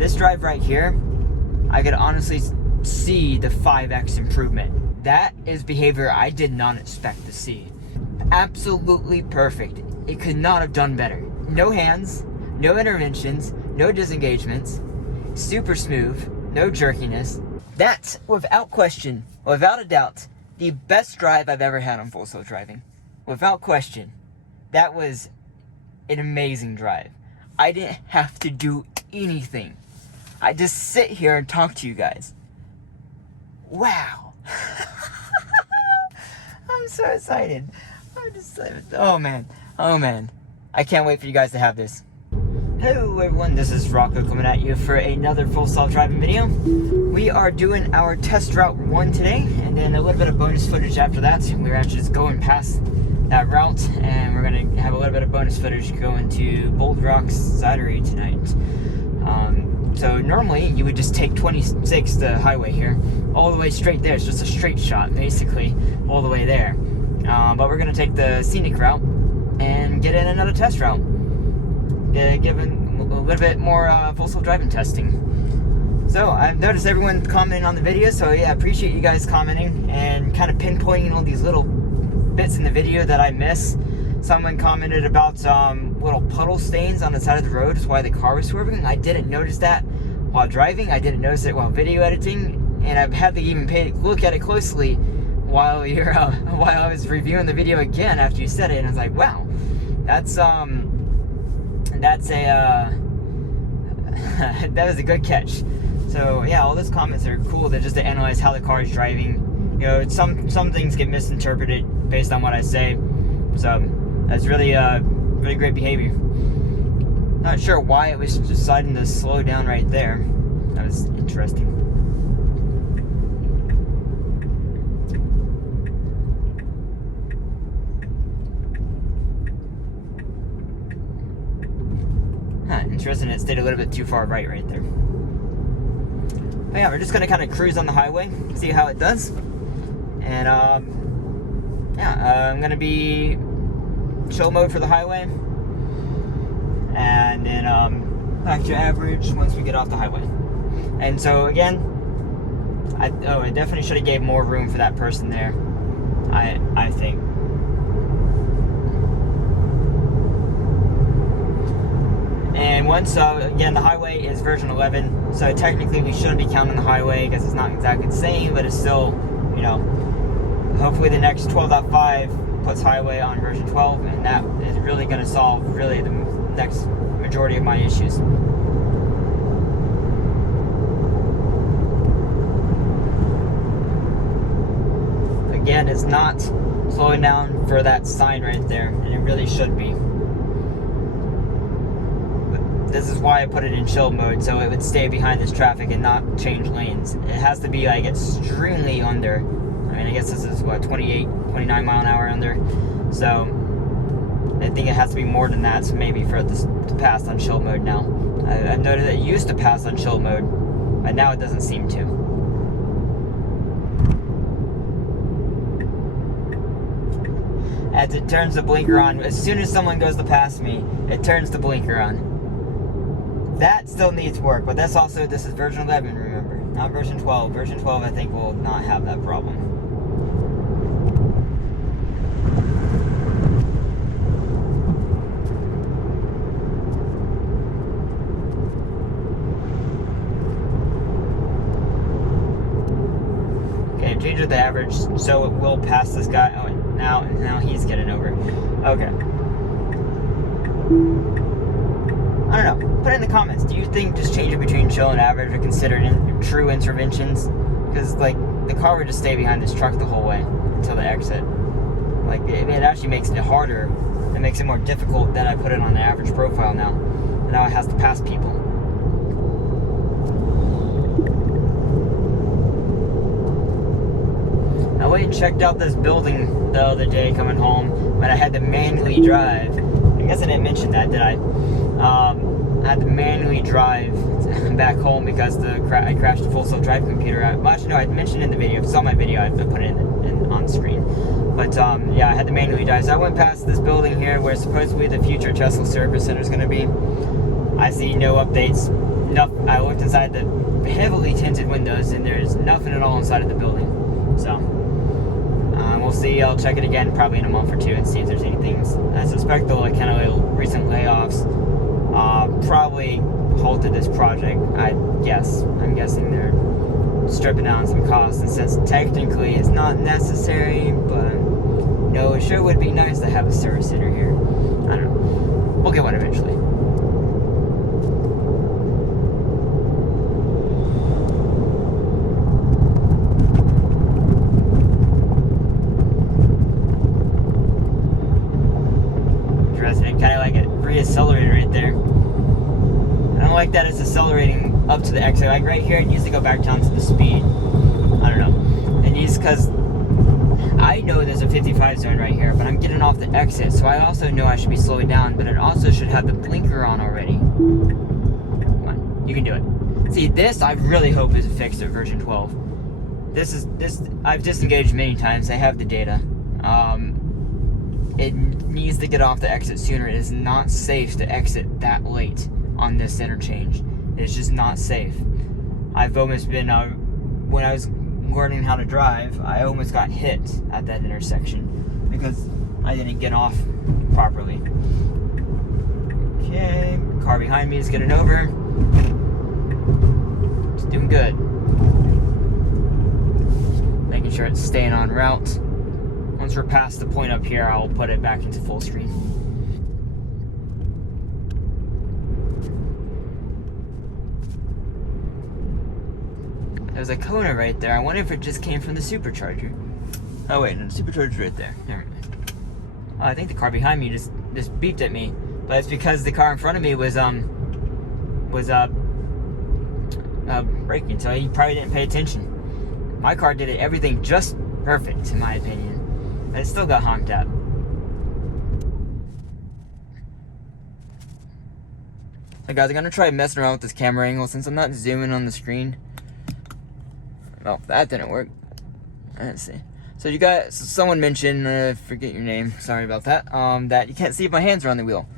This drive right here, I could honestly see the 5x improvement. That is behavior I did not expect to see. Absolutely perfect. It could not have done better. No hands, no interventions, no disengagements, super smooth, no jerkiness. That's, without question, without a doubt, the best drive I've ever had on full self-driving. Without question. That was an amazing drive. I didn't have to do anything. I just sit here and talk to you guys. Wow. I'm so excited. I'm just, oh man. I can't wait for you guys to have this. Hello everyone, this is Rocco coming at you for another full self-driving video. We are doing our test route 1 today, and then a little bit of bonus footage after that. We're actually just going past that route, and we're going to have a little bit of bonus footage going to Bold Rocks Cidery tonight. So normally you would just take 26, the highway here, all the way straight there. It's just a straight shot, basically, all the way there. But we're going to take the scenic route and get in another test route. Given a little bit more full self-driving testing. So I've noticed everyone commenting on the video, so yeah, I appreciate you guys commenting and kind of pinpointing all these little bits in the video that I miss. Someone commented about little puddle stains on the side of the road, is why the car was swerving. I didn't notice that while driving. I didn't notice it while video editing, and I've had to even look at it closely while while I was reviewing the video again after you said it, and I was like, wow, that's a that was a good catch. So yeah, all those comments are cool. They're just to analyze how the car is driving. You know, some things get misinterpreted based on what I say. So that's really really great behavior. Not sure why it was deciding to slow down right there. That was interesting. Interesting, it stayed a little bit too far right there. But yeah, we're just gonna kind of cruise on the highway, see how it does. And I'm gonna be chill mode for the highway, and then back to average once we get off the highway. And so again, I definitely should have gave more room for that person there, I think. And once, again, the highway is version 11, so technically we shouldn't be counting the highway because it's not exactly the same, but it's still, you know, hopefully the next 12.5 puts highway on version 12, and that is really going to solve really the next majority of my issues. Again, it's not slowing down for that sign right there, and it really should be. This is why I put it in chill mode, so it would stay behind this traffic and not change lanes. It has to be like extremely under. I mean, I guess this is what, 28, 29 mile an hour under. So I think it has to be more than that, so maybe for this to pass on chill mode now. I've noticed it used to pass on chill mode, but now it doesn't seem to. As it turns the blinker on, as soon as someone goes to pass me, it turns the blinker on. That still needs work, but this is version 11, remember, not version 12. Version 12, I think, will not have that problem. Okay, I've changed the average, so it will pass this guy. Oh, now he's getting over. Okay. I don't know. Put it in the comments. Do you think just changing between chill and average are considered true interventions? Because, like, the car would just stay behind this truck the whole way until the exit. Like, it actually makes it harder. It makes it more difficult that I put it on the average profile now. And now it has to pass people. I went and checked out this building the other day coming home when I had to manually drive. I guess I didn't mention that, did I? I had to manually drive back home because I crashed the full self-drive computer. Well, actually, no, I mentioned in the video. If you saw my video, I put it on the screen. But yeah, I had to manually drive. So I went past this building here where supposedly the future Tesla service center is going to be. I see no updates, I looked inside the heavily tinted windows, and there's nothing at all inside of the building. So we'll see. I'll check it again probably in a month or two and see if there's anything. I suspect the kind of recent layoffs probably halted this project. I'm guessing they're stripping down some costs, and since technically it's not necessary, but no, it sure would be nice to have a service center here. I don't know. We'll get one eventually. Interesting. Kind of like it reaccelerated right there. I don't like that it's accelerating up to the exit. Like right here, it needs to go back down to the speed. I don't know. It needs, because I know there's a 55 zone right here, but I'm getting off the exit, so I also know I should be slowing down, but it also should have the blinker on already. Come on, you can do it. See, this I really hope is fixed at version 12. This I've disengaged many times. I have the data. It needs to get off the exit sooner. It is not safe to exit that late on this interchange. It's just not safe. I've almost been, when I was learning how to drive, I almost got hit at that intersection because I didn't get off properly. Okay, car behind me is getting over. It's doing good. Making sure it's staying on route. Once we're past the point up here, I'll put it back into full screen. There's a Kona right there. I wonder if it just came from the supercharger. Oh wait, no, the supercharger's right there. Never mind. Oh, I think the car behind me just beeped at me, but it's because the car in front of me was braking, so he probably didn't pay attention. My car did everything just perfect, in my opinion, but it still got honked at. So guys, I'm gonna try messing around with this camera angle since I'm not zooming on the screen. Oh, that didn't work. Let's see. So you guys, someone mentioned, forget your name, sorry about that, that you can't see if my hands are on the wheel.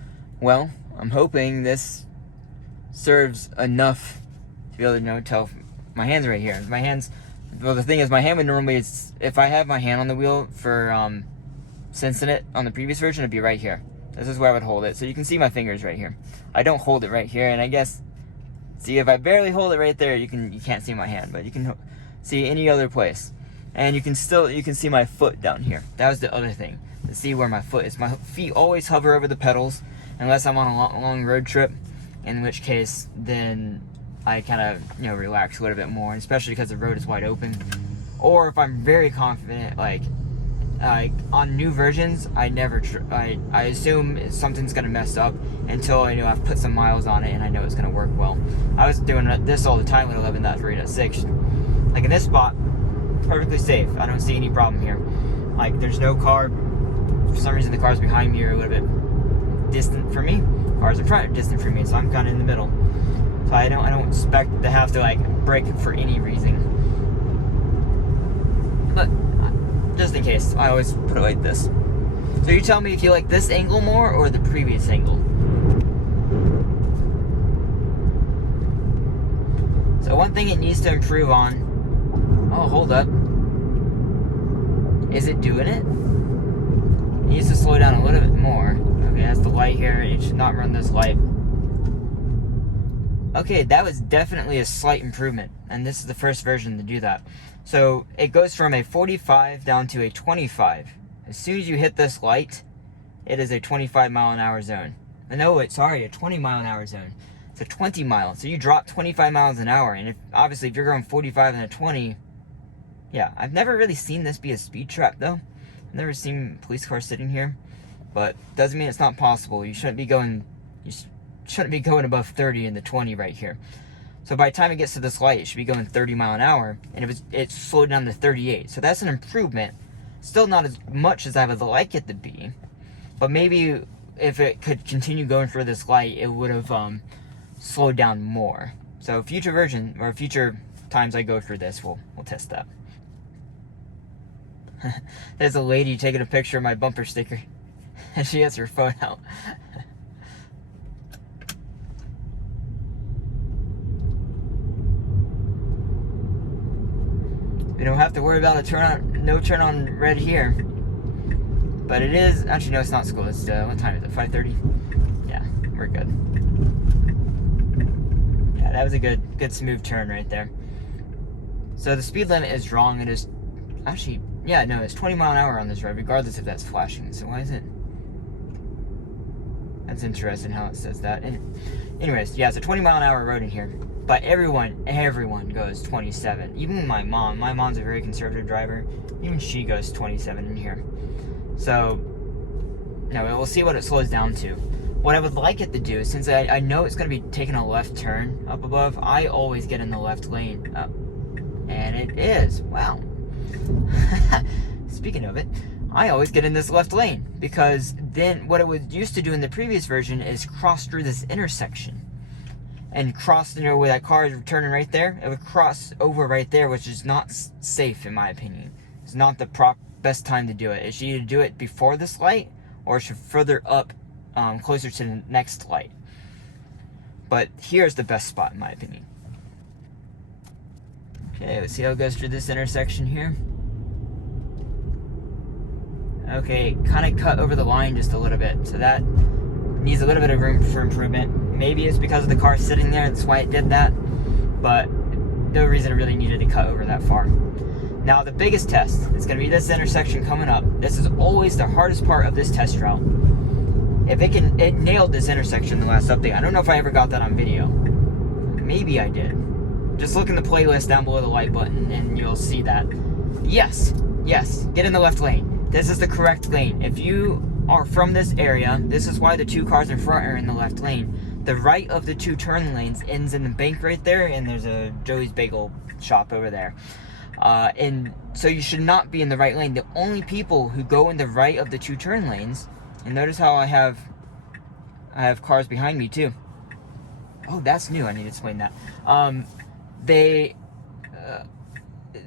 Well, I'm hoping this serves enough to be able to tell my hands are right here. My hands, well, the thing is, my hand would normally, if I have my hand on the wheel for sensing it on the previous version, it'd be right here. This is where I would hold it. So you can see my fingers right here. I don't hold it right here, and I guess, see, if I barely hold it right there, you can't see my hand, but you can see any other place. And you can see my foot down here. That was the other thing, to see where my foot is. My feet always hover over the pedals unless I'm on a long road trip, in which case then I kind of relax a little bit more, especially because the road is wide open. Or if I'm very confident, like on new versions, I assume something's gonna mess up until I know I've put some miles on it and I know it's gonna work well. I was doing this all the time with 11.3.6. Like in this spot, perfectly safe. I don't see any problem here. Like there's no car. For some reason, the cars behind me are a little bit distant from me. Cars in front are distant from me, so I'm kind of in the middle. So I don't expect to have to like brake for any reason. But just in case, I always put it like this. So you tell me if you like this angle more or the previous angle. So one thing it needs to improve on. Oh, hold up. Is it doing it? It needs to slow down a little bit more. Okay, that's the light here. It should not run this light. Okay, that was definitely a slight improvement. And this is the first version to do that. So it goes from a 45 down to a 25. As soon as you hit this light, it is a 25 mile an hour zone. No, a 20 mile an hour zone. It's a 20 mile. So you drop 25 miles an hour. And obviously if you're going 45 and a 20, yeah, I've never really seen this be a speed trap though. I've never seen police cars sitting here, but doesn't mean it's not possible. You shouldn't be going above 30 in the 20 right here. So by the time it gets to this light, it should be going 30 mile an hour, and it's slowed down to 38. So that's an improvement. Still not as much as I would like it to be, but maybe if it could continue going through this light, it would have slowed down more. So future version or future times I go through this, we'll test that. There's a lady taking a picture of my bumper sticker and she has her phone out. We don't have to worry about no turn on red here. But it is, actually no, it's not school. It's, what time is it, 5:30? Yeah, we're good. Yeah, that was a good smooth turn right there. So the speed limit is wrong. It is, actually, yeah, no, it's 20 mile an hour on this road, regardless if that's flashing. So why is it? That's interesting how it says that. And anyways, yeah, it's a 20 mile an hour road in here. But everyone goes 27. Even my mom's a very conservative driver. Even she goes 27 in here. So, no, we'll see what it slows down to. What I would like it to do, since I know it's going to be taking a left turn up above, I always get in the left lane. And it is. Wow. Speaking of it, I always get in this left lane. Because then what it would used to do in the previous version is cross through this intersection. And cross, you know, where that car is turning right there, it would cross over right there, which is not safe in my opinion. It's not the best time to do it. It should either do it before this light, or it should further up, closer to the next light. But here's the best spot in my opinion. Okay, let's see how it goes through this intersection here. Okay, kind of cut over the line just a little bit, so that needs a little bit of room for improvement. Maybe it's because of the car sitting there, that's why it did that, but no reason it really needed to cut over that far. Now the biggest test is going to be this intersection coming up. This is always the hardest part of this test route. If it nailed this intersection in the last update. I don't know if I ever got that on video. Maybe I did. Just look in the playlist down below the like button and you'll see that. Yes, get in the left lane. This is the correct lane. If you are from this area, this is why the two cars in front are in the left lane. The right of the two turn lanes ends in the bank right there, and there's a Joey's Bagel shop over there. And so you should not be in the right lane. The only people who go in the right of the two turn lanes, and notice how I have cars behind me too. Oh, that's new. I need to explain that.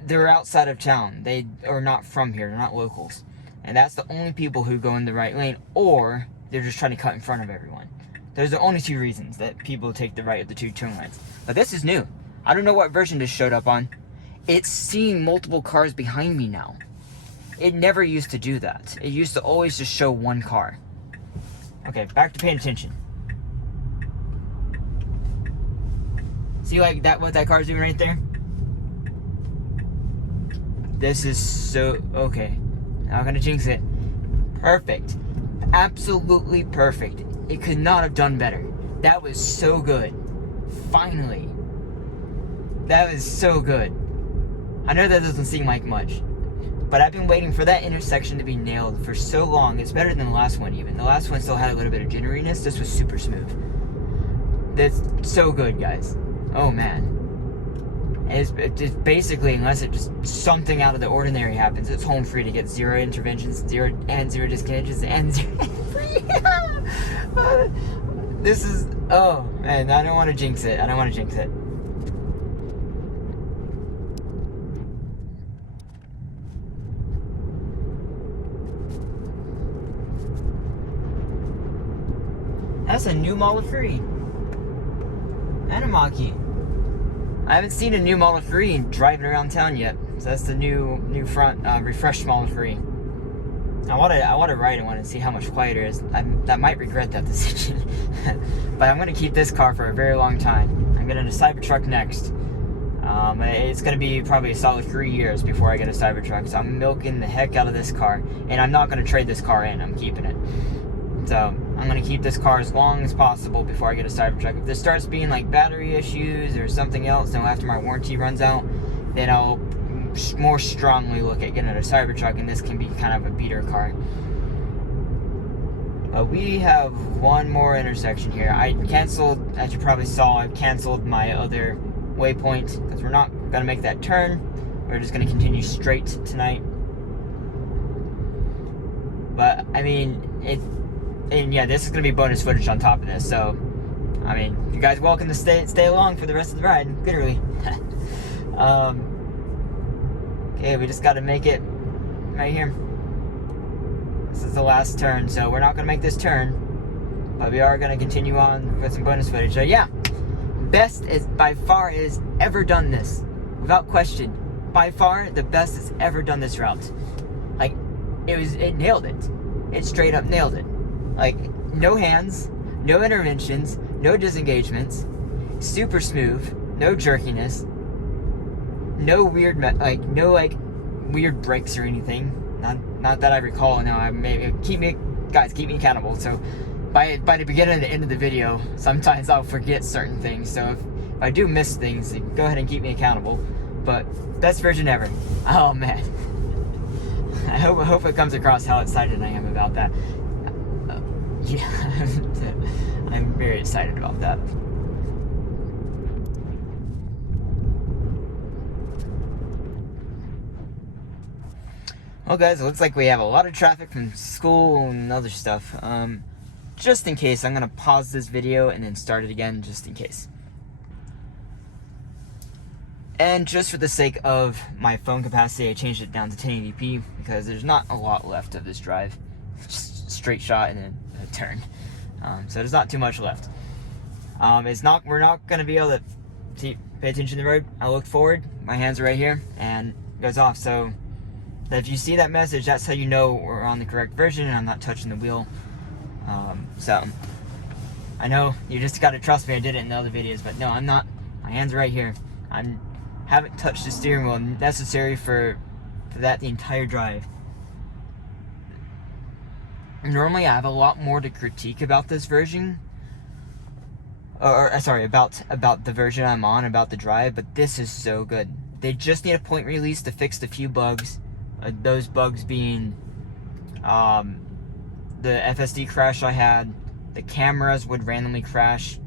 They're outside of town. They are not from here. They're not locals. And that's the only people who go in the right lane, or they're just trying to cut in front of everyone. There's the only two reasons that people take the right of the two turn lanes. But this is new. I don't know what version this showed up on. It's seeing multiple cars behind me now. It never used to do that. It used to always just show one car. Okay, back to paying attention. See like that, what that car's doing right there? This is so, okay. Not gonna jinx it. Perfect. Absolutely perfect. It could not have done better. That was so good. Finally. That was so good. I know that doesn't seem like much, but I've been waiting for that intersection to be nailed for so long. It's better than the last one even. The last one still had a little bit of jitteriness. This was super smooth. That's so good, guys. Oh man. It's basically, unless it just something out of the ordinary happens, it's home free to get 0 interventions, zero disconnections, and 0 free. This is, oh man, I don't want to jinx it. That's a new Model 3. And a Mach-E. I haven't seen a new Model 3 driving around town yet. So that's the new front, refreshed Model 3. I want to ride in one and see how much quieter it is. I might regret that decision. But I'm going to keep this car for a very long time. I'm getting a Cybertruck next. It's going to be probably a solid 3 years before I get a Cybertruck. So I'm milking the heck out of this car. And I'm not going to trade this car in. I'm keeping it. So I'm going to keep this car as long as possible before I get a Cybertruck. If there starts being like battery issues or something else, then after my warranty runs out, then I'll more strongly look at getting a Cybertruck, and this can be kind of a beater car. But we have one more intersection here. I canceled, as you probably saw, I've canceled my other waypoint because we're not going to make that turn. We're just going to continue straight tonight. But, I mean, and yeah, this is going to be bonus footage on top of this, so, I mean, you guys are welcome to stay along for the rest of the ride, literally. Okay, we just got to make it right here. This is the last turn, so we're not going to make this turn, but we are going to continue on with some bonus footage. So yeah, best is by far has ever done this, without question. by far the best it's ever done this route. Like, it nailed it. It straight up nailed it. Like, no hands, no interventions, no disengagements, super smooth, no jerkiness, no weird, weird breaks or anything. Not that I recall. Now, keep me accountable. So, by the beginning and the end of the video, sometimes I'll forget certain things. So if I do miss things, go ahead and keep me accountable. But best version ever. Oh man, I hope it comes across how excited I am about that. Yeah, I'm very excited about that. Well guys, it looks like we have a lot of traffic from school and other stuff. Just in case, I'm going to pause this video and then start it again just in case. And just for the sake of my phone capacity, I changed it down to 1080p because there's not a lot left of this drive. Just straight shot and then a turn. So there's not too much left. We're not going to be able to pay attention to the road. I looked forward, my hands are right here, and it goes off. So if you see that message, that's how you know we're on the correct version and I'm not touching the wheel. So I know you just gotta trust me, I did it in the other videos, but no, I'm not. My hands are right here. Haven't touched the steering wheel necessary for that the entire drive. Normally I have a lot more to critique about this version, or sorry, about the version I'm on, about the drive, but this is so good. They just need a point release to fix the few bugs. Those bugs being the FSD crash I had, the cameras would randomly crash.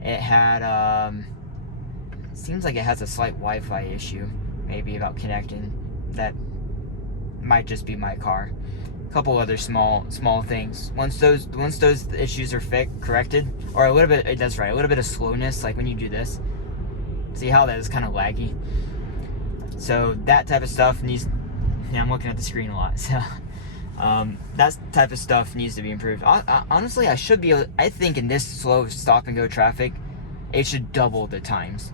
It had, it seems like it has a slight Wi-Fi issue, maybe about connecting. That might just be my car. A couple other small things. Once those issues are corrected, or a little bit, that's right, a little bit of slowness, like when you do this. See how that is kind of laggy? So that type of stuff needs, yeah, I'm looking at the screen a lot, so that type of stuff needs to be improved. Honestly, I think in this slow stop and go traffic, it should double the times.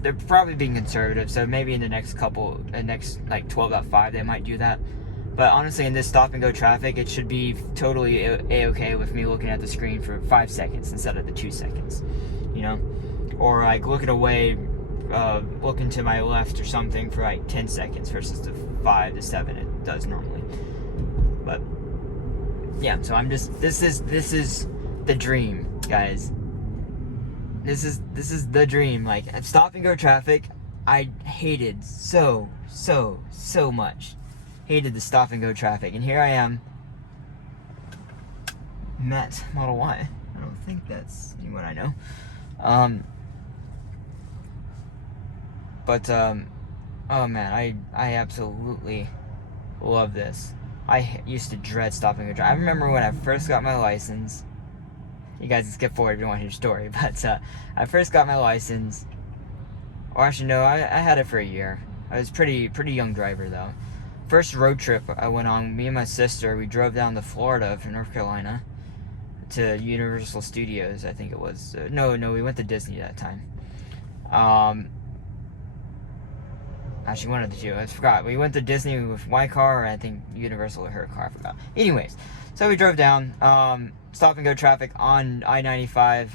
They're probably being conservative, so maybe in the next like 12.5 they might do that. But honestly, in this stop and go traffic, it should be totally a-okay with me looking at the screen for 5 seconds instead of the 2 seconds, you know? Or like looking away, looking to my left or something for like 10 seconds versus the 5 to 7 it does normally. But yeah, so this is the dream, guys. This is the dream. Like, stop and go traffic, I hated so much. Hated the stop and go traffic, and here I am, Met Model Y. I don't think that's anyone I know. Oh man, I absolutely love this. I used to dread stop and go traffic. I remember when I first got my license. You guys can skip forward if you don't want to hear your story, but I first got my license. Or actually, no, I had it for a year. I was pretty young driver though. First road trip I went on, me and my sister, we drove down to Florida from North Carolina to Universal Studios, I think it was. No, we went to Disney that time. Actually, one of the two, I forgot. We went to Disney with my car, and I think Universal with her car, I forgot. Anyways, so we drove down, stop and go traffic on I-95,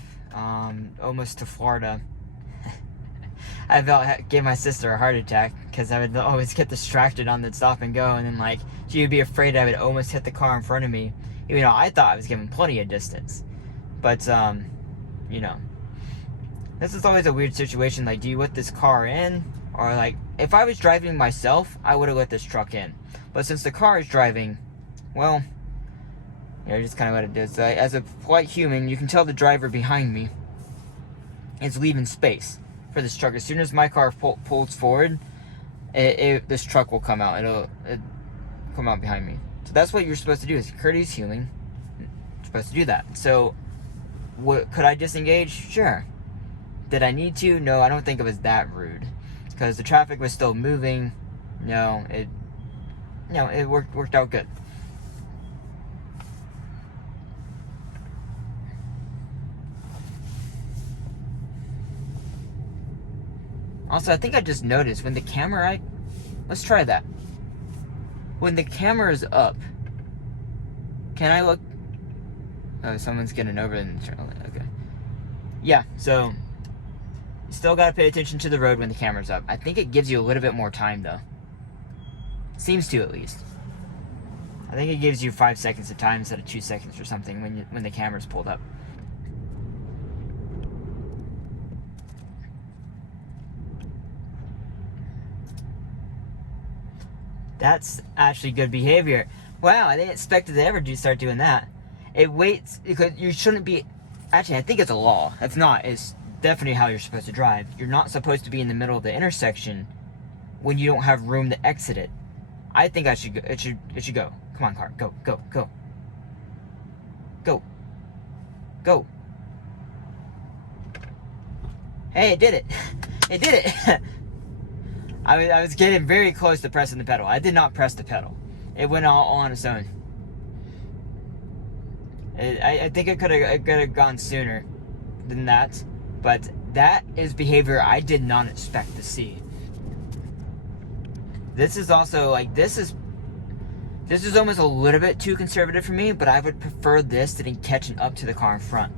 almost to Florida. I gave my sister a heart attack because I would always get distracted on the stop and go, and then like she would be afraid I would almost hit the car in front of me. Even though I thought I was giving plenty of distance, but you know, this is always a weird situation. Like, do you let this car in, or like if I was driving myself, I would have let this truck in. But since the car is driving, well, yeah, just kind of let it do. So as a polite human, you can tell the driver behind me is leaving space for this truck. As soon as my car pulls forward, this truck will come out. It'll come out behind me. So that's what you're supposed to do. As a courteous human, you're supposed to do that. So, could I disengage? Sure. Did I need to? No, I don't think it was that rude, because the traffic was still moving. No, it worked out good. Also, I think I just noticed when the camera, let's try that. When the camera is up, can I look? Oh, someone's getting over in the okay. Yeah, so you still gotta pay attention to the road when the camera's up. I think it gives you a little bit more time though. Seems to, at least. I think it gives you 5 seconds of time instead of 2 seconds or something when the camera's pulled up. That's actually good behavior. Wow, I didn't expect it to ever start doing that. It waits because you shouldn't be. Actually, I think it's a law. It's not. It's definitely how you're supposed to drive. You're not supposed to be in the middle of the intersection when you don't have room to exit it. I think it should go. Come on, car. Go, go, go. Go. Go. Hey, it did it. It did it. I was getting very close to pressing the pedal. I did not press the pedal. It went all on its own. I think it could have gone sooner than that, but that is behavior I did not expect to see. This is also like this is almost a little bit too conservative for me, but I would prefer this than catching up to the car in front.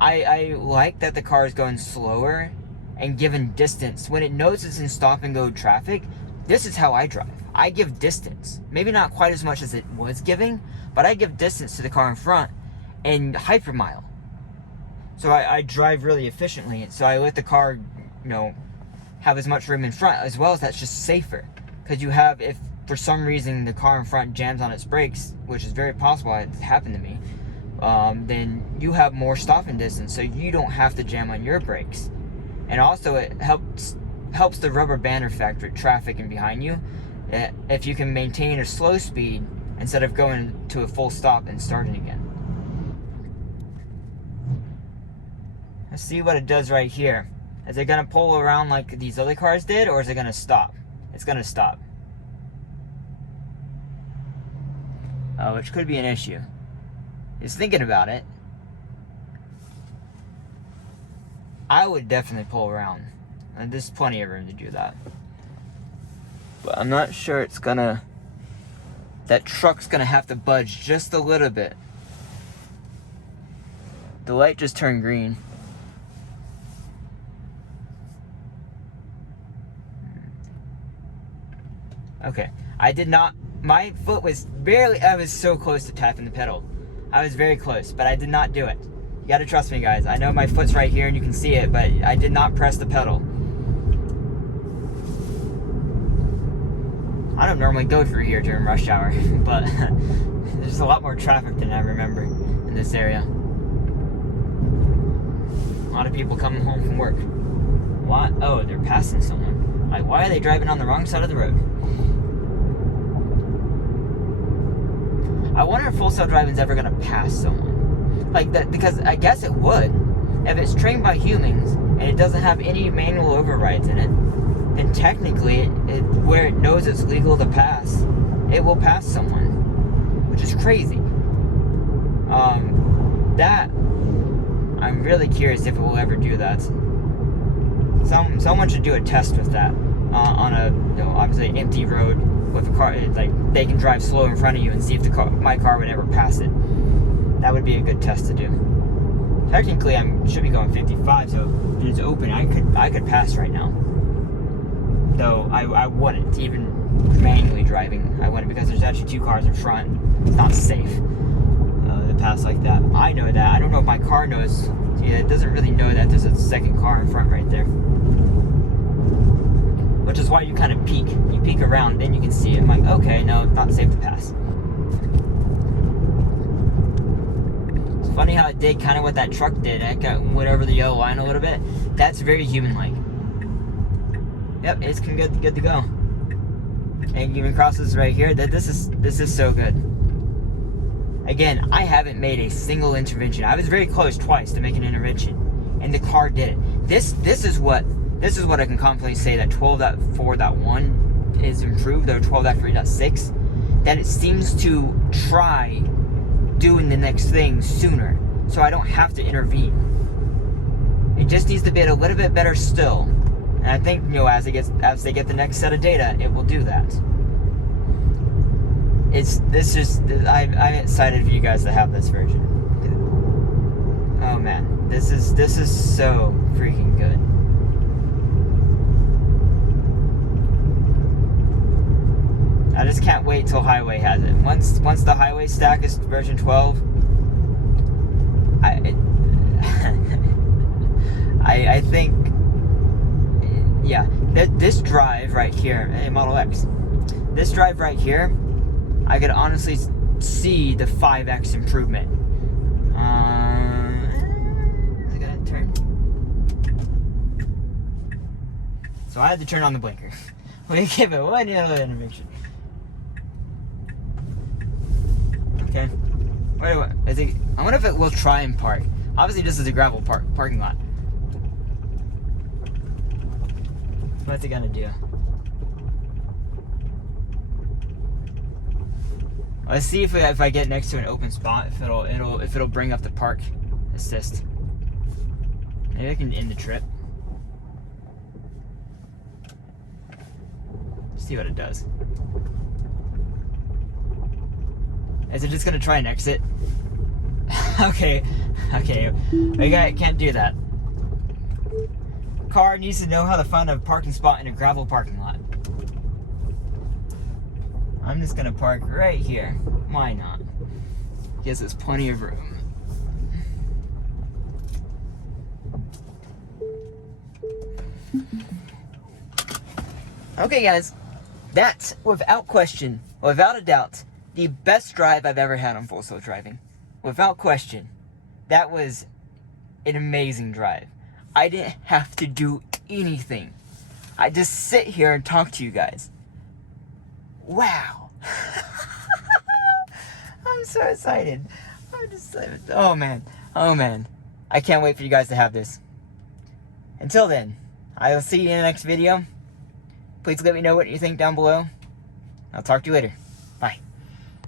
I like that the car is going slower and given distance. When it knows it's in stop and go traffic, this is how I drive. I give distance. Maybe not quite as much as it was giving, but I give distance to the car in front and hypermile. So I drive really efficiently. So I let the car, have as much room in front, as well as that's just safer. Because you have, if for some reason the car in front jams on its brakes, which is very possible, it's happened to me, then you have more stopping distance, so you don't have to jam on your brakes. And also it helps the rubber band effect with traffic and behind you. If you can maintain a slow speed instead of going to a full stop and starting again. Let's see what it does right here. Is it gonna pull around like these other cars did, or is it gonna stop? It's gonna stop. Which could be an issue. It's thinking about it. I would definitely pull around. And there's plenty of room to do that. But I'm not sure it's gonna... That truck's gonna have to budge just a little bit. The light just turned green. Okay, I did not... My foot was barely... I was so close to tapping the pedal. I was very close, but I did not do it. You gotta trust me, guys. I know my foot's right here and you can see it, but I did not press the pedal. I don't normally go through here during rush hour, but there's a lot more traffic than I remember in this area. A lot of people coming home from work. What? Oh, they're passing someone. Like, why are they driving on the wrong side of the road? I wonder if full self-driving is ever going to pass someone. Like that, because I guess it would. If it's trained by humans and it doesn't have any manual overrides in it, then technically, where it knows it's legal to pass, it will pass someone, which is crazy. I'm really curious if it will ever do that. Someone should do a test with that on a, obviously empty road with a car. Like they can drive slow in front of you and see if my car would ever pass it. That would be a good test to do. Technically, I should be going 55, so if it's open, I could pass right now. Though I wouldn't, even manually driving, I wouldn't, because there's actually two cars in front. It's not safe to pass like that. I know that. I don't know if my car knows. Yeah, it doesn't really know that there's a second car in front right there. Which is why you kind of peek. You peek around, then you can see it. I'm like, okay, no, not safe to pass. It's funny how it did kind of what that truck did. It went over the yellow line a little bit. That's very human-like. Yep, it's good to go. And even crosses right here. This is so good. Again, I haven't made a single intervention. I was very close twice to make an intervention, and the car did it. This is what I can confidently say, that 12.4.1 is improved over 12.3.6. That it seems to try doing the next thing sooner, so I don't have to intervene. It just needs to be a little bit better still. And I think, as they get the next set of data, it will do that. I'm excited for you guys to have this version. Oh man, this is so freaking good. I just can't wait till Highway has it. Once the Highway stack is version 12, I think, yeah, this drive right here, Model X, this drive right here, I could honestly see the 5x improvement. Is it gonna turn? So I had to turn on the blinker. We give it one little animation. Okay. Wait, I wonder if it will try and park. Obviously, this is a gravel parking lot. What's it gonna do? Let's see if I get next to an open spot, if it'll bring up the park assist. Maybe I can end the trip. See what it does. Is it just gonna try and exit? Okay. I can't do that. Car needs to know how to find a parking spot in a gravel parking lot. I'm just gonna park right here. Why not? Gives us plenty of room. Okay guys, that's without question, without a doubt, the best drive I've ever had on Full Self Driving. Without question. That was an amazing drive. I didn't have to do anything. I just sit here and talk to you guys. Wow. I'm so excited. Oh man. I can't wait for you guys to have this. Until then, I will see you in the next video. Please let me know what you think down below. I'll talk to you later. Bye.